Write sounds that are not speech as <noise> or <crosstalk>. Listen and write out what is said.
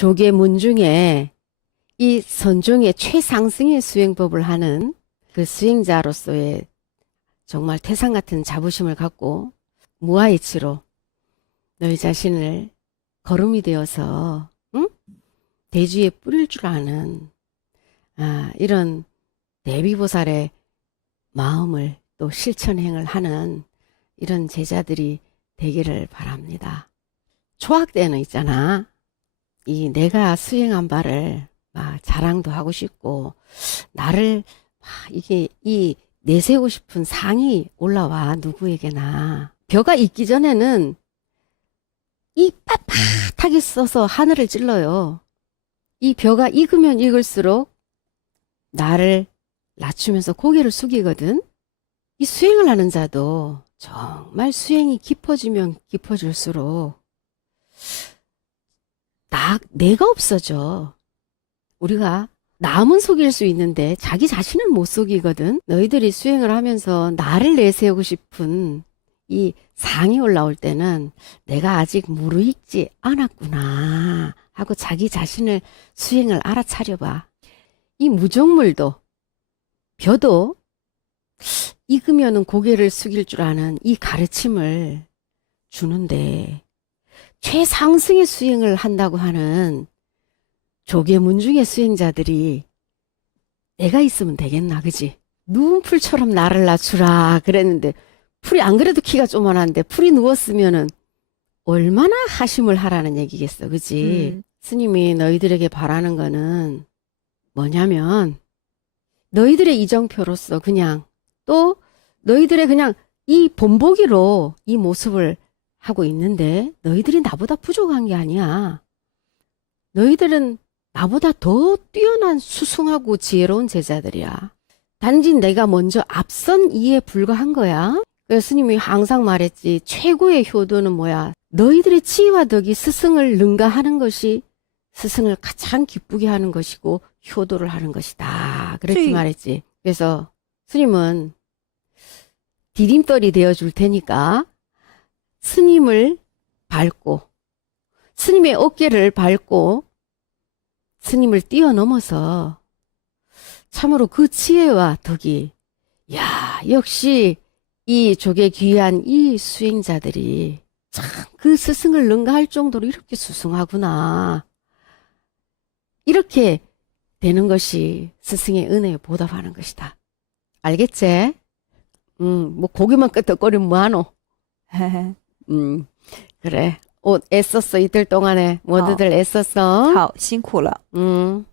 조계문 중에 이 선종의 최상승의 수행법을 하는 그 수행자로서의 정말 태산 같은 자부심을 갖고 무아이치로 너희 자신을 걸음이 되어서 응? 대주에 뿌릴 줄 아는 아, 이런 대비보살의 마음을 또 실천행을 하는 이런 제자들이 되기를 바랍니다. 초학 때는 있잖아. 이 내가 수행한 바를 막 자랑도 하고 싶고 나를 막 이게 이 내세우고 싶은 상이 올라와 누구에게나 벼가 있기 전에는 이 빳빳하게 써서 하늘을 찔러요. 이 벼가 익으면 익을수록 나를 낮추면서 고개를 숙이거든. 이 수행을 하는 자도 정말 수행이 깊어지면 깊어질수록 나 내가 없어져. 우리가 남은 속일 수 있는데 자기 자신은 못 속이거든. 너희들이 수행을 하면서 나를 내세우고 싶은 이 상이 올라올 때는 내가 아직 무르익지 않았구나 하고 자기 자신을 수행을 알아차려봐. 이 무정물도 벼도 익으면은 고개를 숙일 줄 아는 이 가르침을 주는데 최상승의 수행을 한다고 하는 조계문 중의 수행자들이 내가 있으면 되겠나, 그지? 눈풀처럼 나를 낮추라 그랬는데 풀이 안 그래도 키가 조만한데 풀이 누웠으면은 얼마나 하심을 하라는 얘기겠어, 그지? 음. 스님이 너희들에게 바라는 거는 뭐냐면 너희들의 이정표로서 그냥 또 너희들의 그냥 이 본보기로 이 모습을 하고 있는데 너희들이 나보다 부족한 게 아니야. 너희들은 나보다 더 뛰어난 수승하고 지혜로운 제자들이야. 단지 내가 먼저 앞선 이에 불과한 거야. 스님이 항상 말했지. 최고의 효도는 뭐야? 너희들의 지혜와 덕이 스승을 능가하는 것이 스승을 가장 기쁘게 하는 것이고 효도를 하는 것이다. 그렇게 스님. 말했지. 그래서 스님은 디딤돌이 되어 줄 테니까 스님을 밟고 스님의 어깨를 밟고 스님을 뛰어넘어서 참으로 그 지혜와 덕이 야 역시 이 조개 귀한 이 수행자들이 참 그 스승을 능가할 정도로 이렇게 수승하구나 이렇게 되는 것이 스승의 은혜에 보답하는 것이다 알겠지? 음, 뭐 고기만 끄덕거리면 뭐하노? <laughs> 음, 그래. 옷 애썼어, 이틀 동안에. 모두들 애썼어. 好，辛苦了。 음.